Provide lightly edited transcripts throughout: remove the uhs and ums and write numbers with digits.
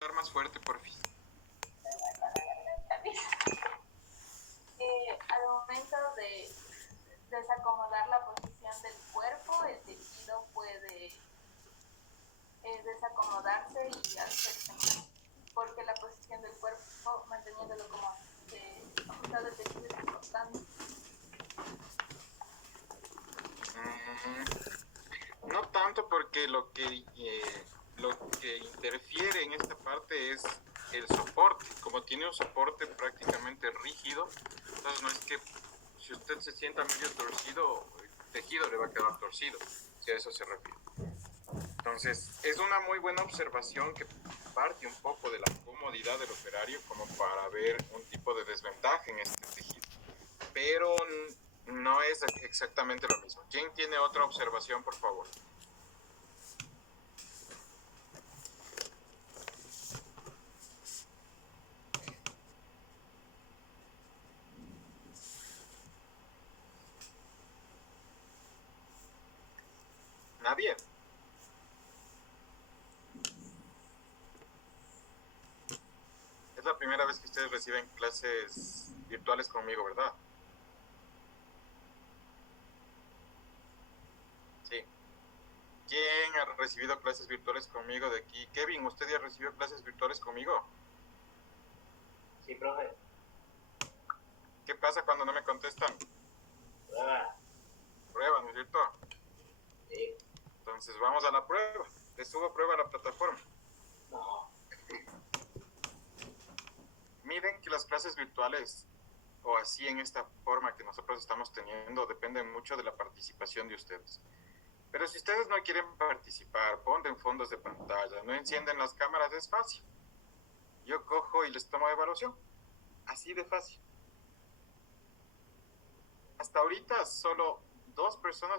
Más fuerte, porfis. Al momento de desacomodar la posición del cuerpo, el tejido puede desacomodarse y hacerse más, porque la posición del cuerpo, manteniéndolo como ajustado el tejido, es importante. No tanto porque lo que interfiere en esta parte es el soporte. Como tiene un soporte prácticamente rígido, entonces no es que si usted se sienta medio torcido, el tejido le va a quedar torcido, si a eso se refiere. Entonces, es una muy buena observación que parte un poco de la comodidad del operario como para ver un tipo de desventaja en este tejido. Pero no es exactamente lo mismo. ¿Quién tiene otra observación, por favor? Nadie. Es la primera vez que ustedes reciben clases virtuales conmigo, ¿verdad? Sí. ¿Quién ha recibido clases virtuales conmigo de aquí? Kevin, ¿usted ya recibió clases virtuales conmigo? Sí, profe. ¿Qué pasa cuando no me contestan? Prueba. Prueba, ¿no es cierto? Sí. Entonces vamos a la prueba. Les subo prueba a la plataforma. No. Miren que las clases virtuales o así en esta forma que nosotros estamos teniendo dependen mucho de la participación de ustedes. Pero si ustedes no quieren participar, ponen fondos de pantalla, no encienden las cámaras, es fácil. Yo cojo y les tomo evaluación. Así de fácil. Hasta ahorita solo 2 personas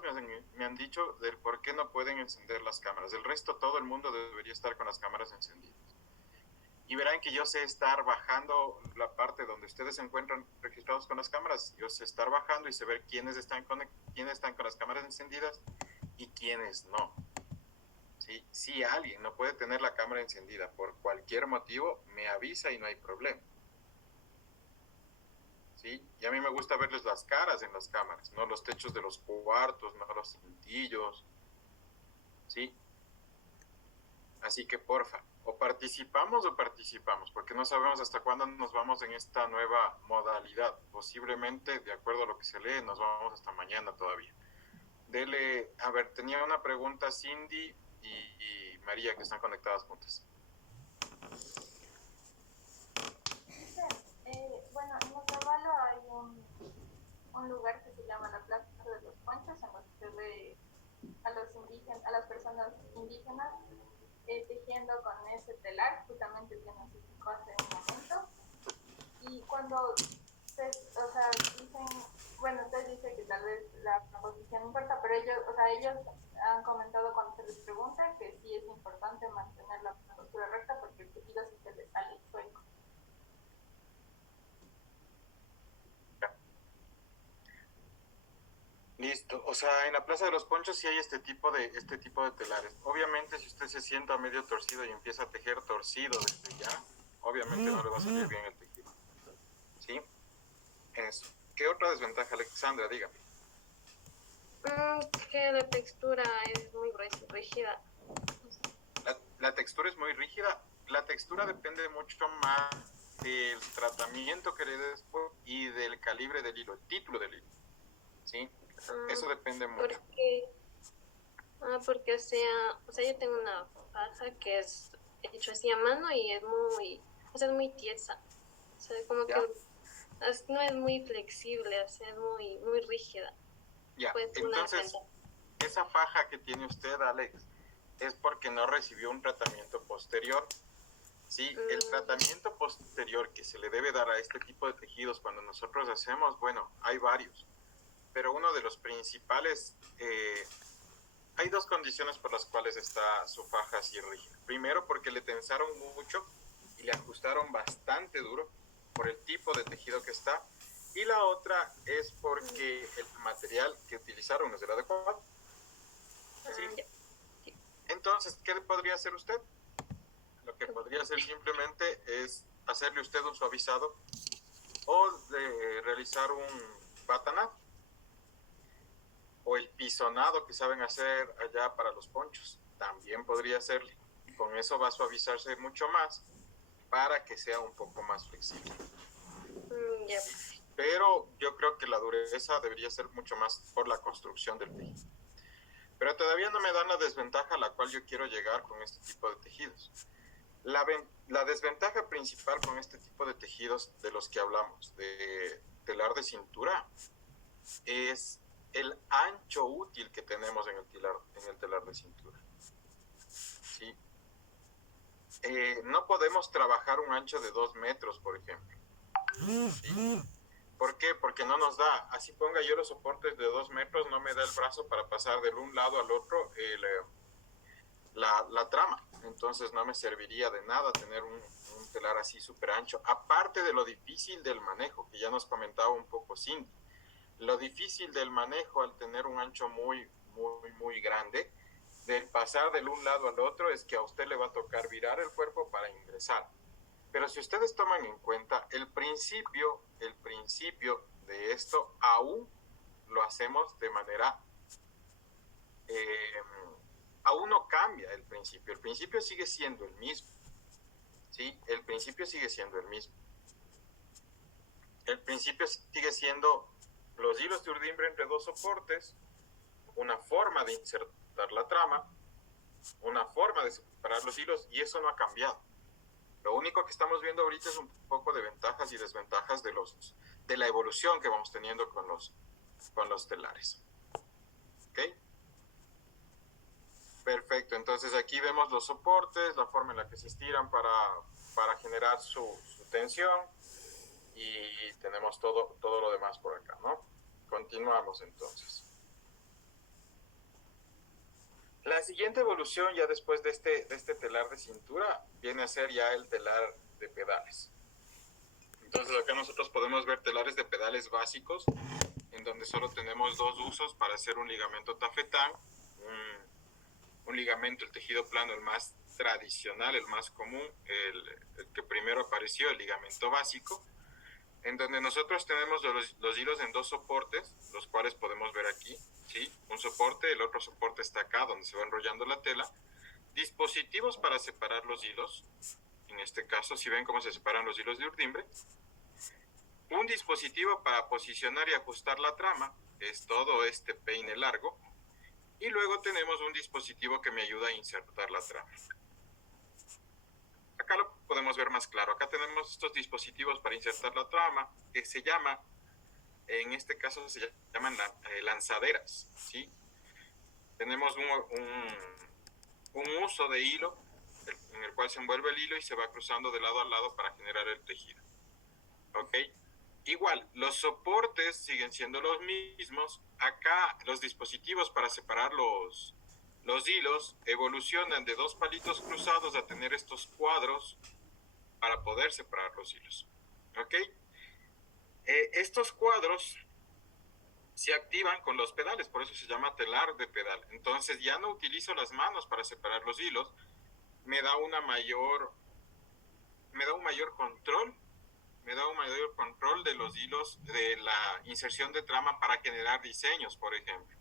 me han dicho del por qué no pueden encender las cámaras. El resto, todo el mundo debería estar con las cámaras encendidas. Y verán que yo sé estar bajando la parte donde ustedes se encuentran registrados con las cámaras. Yo sé estar bajando y sé ver quiénes están con las cámaras encendidas y quiénes no. ¿Sí? Si alguien no puede tener la cámara encendida por cualquier motivo, me avisa y no hay problema. ¿Sí? Y a mí me gusta verles las caras en las cámaras, no los techos de los cuartos, no los cintillos. ¿Sí? Así que porfa, o participamos, porque no sabemos hasta cuándo nos vamos en esta nueva modalidad. Posiblemente, de acuerdo a lo que se lee, nos vamos hasta mañana todavía. Dele, a ver, tenía una pregunta Cindy y María que están conectadas juntas. Bueno, en Otavalo hay un lugar que se llama la Plaza de los Ponchos, en donde se ve a las personas indígenas tejiendo con ese telar, justamente el que nos explicó hace un momento. Y cuando dicen, bueno, usted dice que tal vez la posición no importa, pero ellos han comentado cuando se les pregunta que sí es importante mantener la postura recta porque el tejido sí se le sale sueco. Listo, o sea, en la Plaza de los Ponchos sí hay este tipo de telares. Obviamente, si usted se sienta medio torcido y empieza a tejer torcido desde ya, obviamente no le va a salir bien el tejido. ¿Sí? Eso. ¿Qué otra desventaja, Alexandra? Dígame. Que la textura es muy rígida. La textura es muy rígida. La textura depende mucho más del tratamiento que le des y del calibre del hilo, el título del hilo. ¿Sí? Eso depende mucho. Porque yo tengo una faja que es hecho así a mano y es muy tiesa. O sea, como que ¿Ya? no es muy flexible, o sea, es muy rígida. Ya. Pues una Entonces, desventaja. esa faja que tiene usted, Alex, es porque no recibió un tratamiento posterior. Sí, el tratamiento posterior que se le debe dar a este tipo de tejidos cuando nosotros hacemos, bueno, hay varios, pero uno de los principales, hay dos condiciones por las cuales está su faja así rígida. Primero, porque le tensaron mucho y le ajustaron bastante duro por el tipo de tejido que está. Y la otra es porque el material que utilizaron no es el adecuado. ¿Sí? Ya. Sí. Entonces, ¿qué podría hacer usted? Lo que podría hacer simplemente es hacerle usted un suavizado o realizar un batanado o el pisonado que saben hacer allá para los ponchos. También podría hacerle. Con eso va a suavizarse mucho más para que sea un poco más flexible. Ya. Pero yo creo que la dureza debería ser mucho más por la construcción del tejido. Pero todavía no me dan la desventaja a la cual yo quiero llegar con este tipo de tejidos. La desventaja principal con este tipo de tejidos de los que hablamos, de telar de cintura, es el ancho útil que tenemos en el telar de cintura. ¿Sí? No podemos trabajar un ancho de 2 metros, por ejemplo. ¿Sí? ¿Por qué? Porque no nos da. Así ponga yo los soportes de 2 metros, no me da el brazo para pasar de un lado al otro la trama. Entonces no me serviría de nada tener un telar así súper ancho. Aparte de lo difícil del manejo, que ya nos comentaba un poco Cindy. Lo difícil del manejo al tener un ancho muy, muy, muy grande, del pasar del un lado al otro, es que a usted le va a tocar virar el cuerpo para ingresar. Pero si ustedes toman en cuenta el principio de esto, aún lo hacemos de manera, aún no cambia el principio sigue siendo el mismo, ¿sí? El principio sigue siendo el mismo. El principio sigue siendo los hilos de urdimbre entre dos soportes, una forma de insertar la trama, una forma de separar los hilos, y eso no ha cambiado. Lo único que estamos viendo ahorita es un poco de ventajas y desventajas de la evolución que vamos teniendo con los telares. ¿Ok? Perfecto, entonces aquí vemos los soportes, la forma en la que se estiran para generar su tensión, y tenemos todo lo demás por acá, ¿no? Continuamos entonces. La siguiente evolución ya después de este telar de cintura viene a ser ya el telar de pedales. Entonces acá nosotros podemos ver telares de pedales básicos, en donde solo tenemos dos usos para hacer un ligamento tafetán, un ligamento, el tejido plano, el más tradicional, el más común, el que primero apareció, el ligamento básico, en donde nosotros tenemos los hilos en dos soportes, los cuales podemos ver aquí, ¿sí? Un soporte, el otro soporte está acá, donde se va enrollando la tela. Dispositivos para separar los hilos, en este caso, si ven cómo se separan los hilos de urdimbre. Un dispositivo para posicionar y ajustar la trama, es todo este peine largo. Y luego tenemos un dispositivo que me ayuda a insertar la trama. Acá lo podemos ver más claro. Acá tenemos estos dispositivos para insertar la trama, que se llama, en este caso se llaman lanzaderas, ¿sí? Tenemos un uso de hilo, en el cual se envuelve el hilo y se va cruzando de lado a lado para generar el tejido. ¿Ok? Igual, los soportes siguen siendo los mismos. Acá los dispositivos para separar los hilos evolucionan de dos palitos cruzados a tener estos cuadros para poder separar los hilos. ¿Ok? Estos cuadros se activan con los pedales, por eso se llama telar de pedal. Entonces ya no utilizo las manos para separar los hilos, me da un mayor control de los hilos, de la inserción de trama para generar diseños, por ejemplo.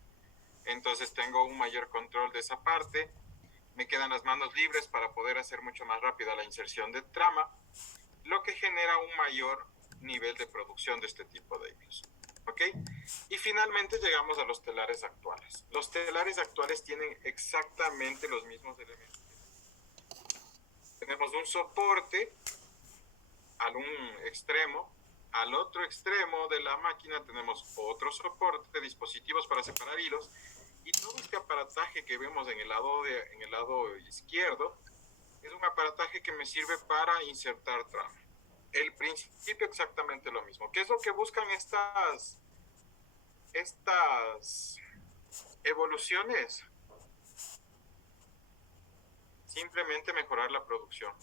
Entonces tengo un mayor control de esa parte, me quedan las manos libres para poder hacer mucho más rápida la inserción de trama, lo que genera un mayor nivel de producción de este tipo de hilos. ¿Ok? Y finalmente llegamos a los telares actuales. Los telares actuales tienen exactamente los mismos elementos. Tenemos un soporte al un extremo, al otro extremo de la máquina tenemos otro soporte, dispositivos para separar hilos, y todo este aparataje que vemos en el lado izquierdo es un aparataje que me sirve para insertar trama. El principio exactamente lo mismo. ¿Qué es lo que buscan estas evoluciones? Simplemente mejorar la producción.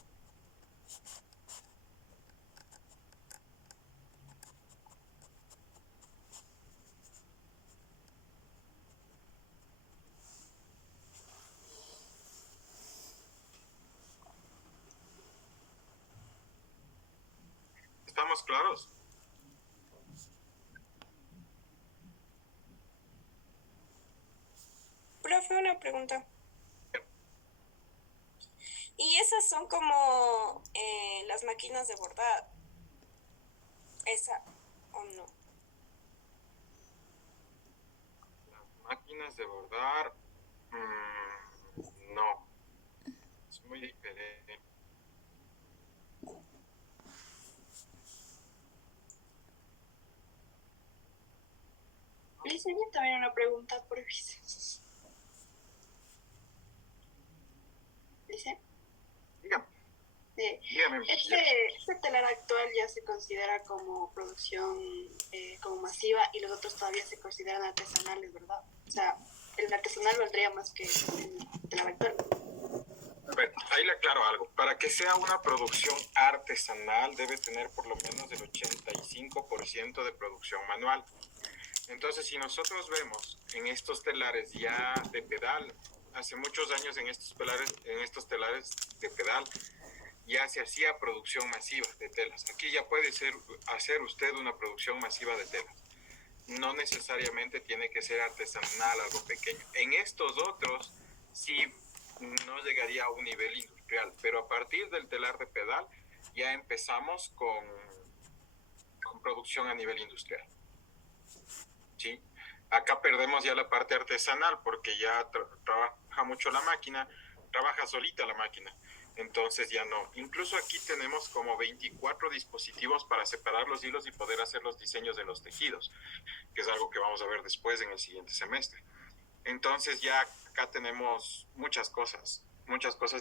¿Estamos claros? Profe, una pregunta. ¿Y esas son como las máquinas de bordado? ¿Esa o no? Las máquinas de bordar, no, es muy diferente. Dice también una pregunta, por Dice. Dígame, dígame. Este telar actual ya se considera como producción como masiva y los otros todavía se consideran artesanales, ¿verdad? O sea, el artesanal valdría más que el telar actual. A ver, ahí le aclaro algo. Para que sea una producción artesanal debe tener por lo menos el 85% de producción manual. Entonces, si nosotros vemos en estos telares ya de pedal, hace muchos años en estos telares de pedal ya se hacía producción masiva de telas. Aquí ya puede hacer usted una producción masiva de telas. No necesariamente tiene que ser artesanal, algo pequeño. En estos otros sí no llegaría a un nivel industrial, pero a partir del telar de pedal ya empezamos con producción a nivel industrial. ¿Sí? Acá perdemos ya la parte artesanal porque ya trabaja mucho la máquina, trabaja solita la máquina. Entonces ya no. Incluso aquí tenemos como 24 dispositivos para separar los hilos y poder hacer los diseños de los tejidos, que es algo que vamos a ver después en el siguiente semestre. Entonces ya acá tenemos muchas cosas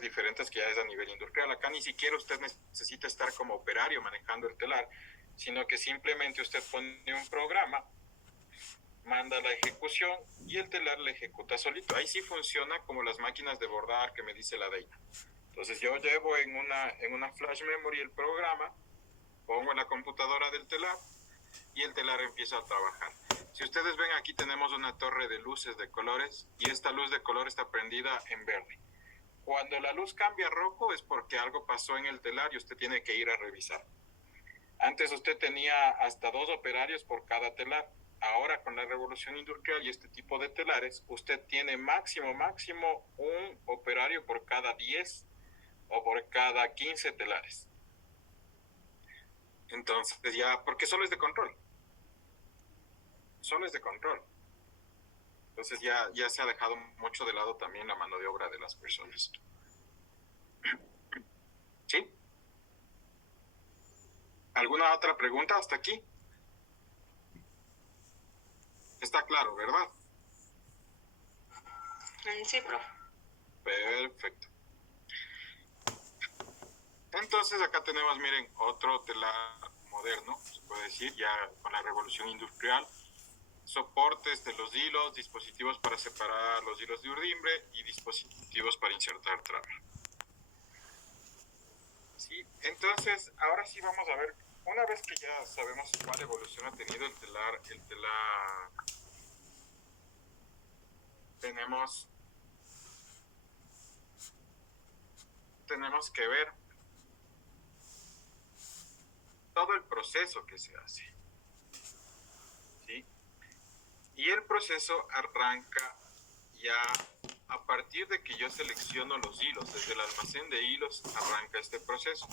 diferentes que ya es a nivel industrial. Acá ni siquiera usted necesita estar como operario manejando el telar, sino que simplemente usted pone un programa, manda la ejecución y el telar la ejecuta solito. Ahí sí funciona como las máquinas de bordar que me dice la Deina. Entonces yo llevo en una flash memory el programa, pongo en la computadora del telar y el telar empieza a trabajar. Si ustedes ven, aquí tenemos una torre de luces de colores y esta luz de color está prendida en verde. Cuando la luz cambia a rojo es porque algo pasó en el telar y usted tiene que ir a revisar. Antes usted tenía hasta 2 operarios por cada telar. Ahora con la revolución industrial y este tipo de telares, usted tiene máximo un operario por cada 10 o por cada 15 telares. Entonces ya, porque solo es de control. Entonces ya se ha dejado mucho de lado también la mano de obra de las personas. ¿Sí? ¿Alguna otra pregunta hasta aquí? Está claro, ¿verdad? Sí, profe. Perfecto. Entonces acá tenemos, miren, otro telar moderno, se puede decir, ya con la revolución industrial. Soportes de los hilos, dispositivos para separar los hilos de urdimbre y dispositivos para insertar traba. Sí, entonces ahora sí vamos a ver, una vez que ya sabemos cuál evolución ha tenido el telar tenemos que ver todo el proceso que se hace. ¿Sí? Y el proceso arranca ya a partir de que yo selecciono los hilos. Desde el almacén de hilos arranca este proceso.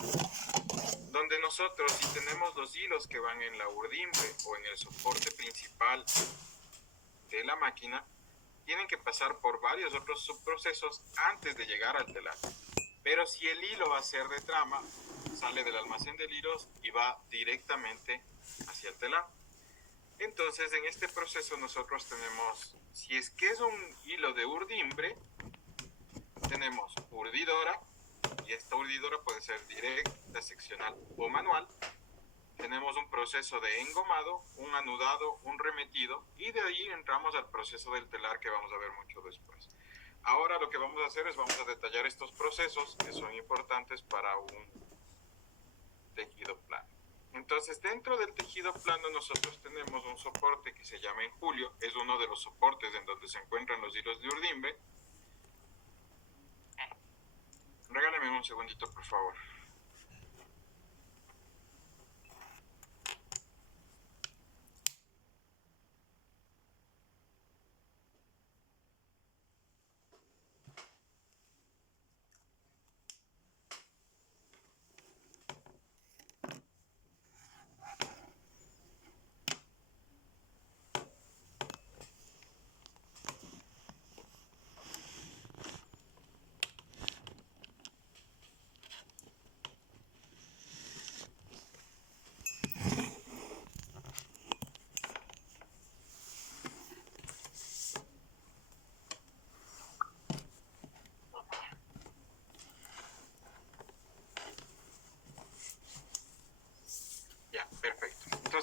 Donde nosotros, si tenemos los hilos que van en la urdimbre o en el soporte principal de la máquina, tienen que pasar por varios otros subprocesos antes de llegar al telar. Pero si el hilo va a ser de trama, sale del almacén de hilos y va directamente hacia el telar. Entonces, en este proceso nosotros tenemos, si es que es un hilo de urdimbre, tenemos urdidora, y esta urdidora puede ser directa, seccional o manual. Tenemos un proceso de engomado, un anudado, un remetido, y de ahí entramos al proceso del telar que vamos a ver mucho después. Ahora lo que vamos a hacer es vamos a detallar estos procesos que son importantes para un tejido plano. Entonces, dentro del tejido plano nosotros tenemos un soporte que se llama enjulio, es uno de los soportes en donde se encuentran los hilos de urdimbre. Regáleme un segundito, por favor.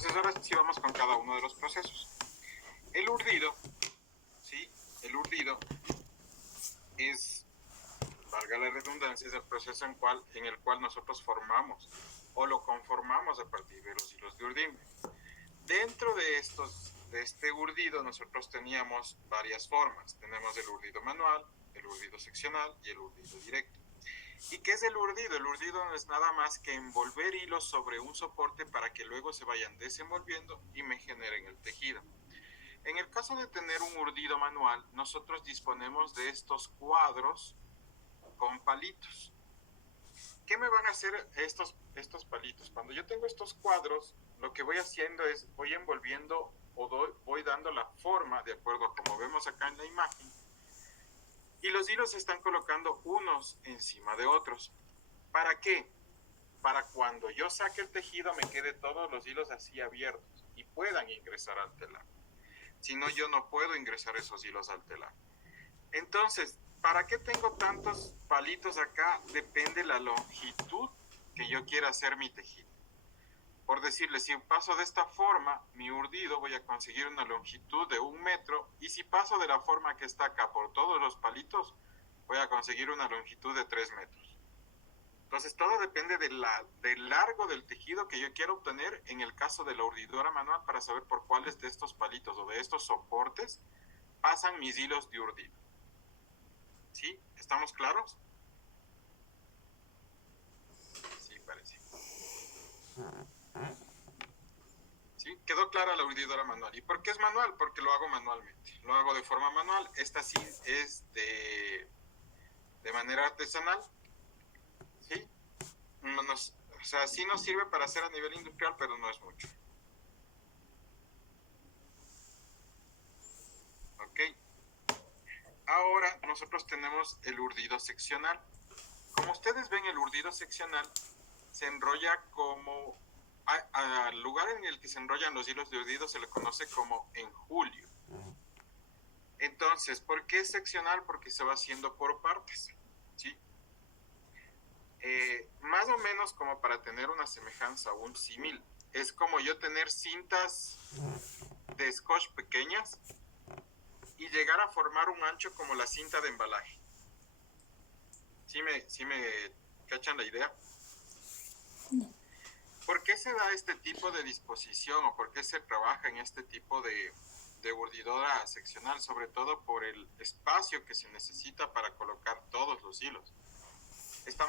Entonces ahora sí vamos con cada uno de los procesos. El urdido, ¿sí? El urdido es, valga la redundancia, es el proceso en el cual nosotros formamos o lo conformamos a partir de los hilos de urdimbre. Dentro de este urdido nosotros teníamos varias formas. Tenemos el urdido manual, el urdido seccional y el urdido directo. ¿Y qué es el urdido? El urdido no es nada más que envolver hilos sobre un soporte para que luego se vayan desenvolviendo y me generen el tejido. En el caso de tener un urdido manual, nosotros disponemos de estos cuadros con palitos. ¿Qué me van a hacer estos palitos? Cuando yo tengo estos cuadros, lo que voy haciendo es, voy envolviendo o voy dando la forma de acuerdo a como vemos acá en la imagen. Y los hilos se están colocando unos encima de otros. ¿Para qué? Para cuando yo saque el tejido me quede todos los hilos así abiertos y puedan ingresar al telar. Si no, yo no puedo ingresar esos hilos al telar. Entonces, ¿para qué tengo tantos palitos acá? Depende la longitud que yo quiera hacer mi tejido. Por decirle, si paso de esta forma, mi urdido voy a conseguir una longitud de 1 metro, y si paso de la forma que está acá por todos los palitos, voy a conseguir una longitud de 3 metros. Entonces todo depende del largo del tejido que yo quiero obtener en el caso de la urdidora manual, para saber por cuáles de estos palitos o de estos soportes pasan mis hilos de urdido. ¿Sí? ¿Estamos claros? Sí, parece. ¿Sí? Quedó clara la urdidora manual. ¿Y por qué es manual? Porque lo hago manualmente. Lo hago de forma manual. Esta sí es de manera artesanal. ¿Sí? O sea, sí nos sirve para hacer a nivel industrial, pero no es mucho. ¿Ok? Ahora nosotros tenemos el urdido seccional. Como ustedes ven, el urdido seccional se enrolla como... al lugar en el que se enrollan los hilos de urdido se le conoce como enjulio. Entonces, ¿por qué es seccional? Porque se va haciendo por partes, ¿sí? Más o menos como para tener una semejanza o un símil. Es como yo tener cintas de scotch pequeñas y llegar a formar un ancho como la cinta de embalaje. ¿Sí me cachan la idea? ¿Por qué se da este tipo de disposición o por qué se trabaja en este tipo de urdidora seccional? Sobre todo por el espacio que se necesita para colocar todos los hilos.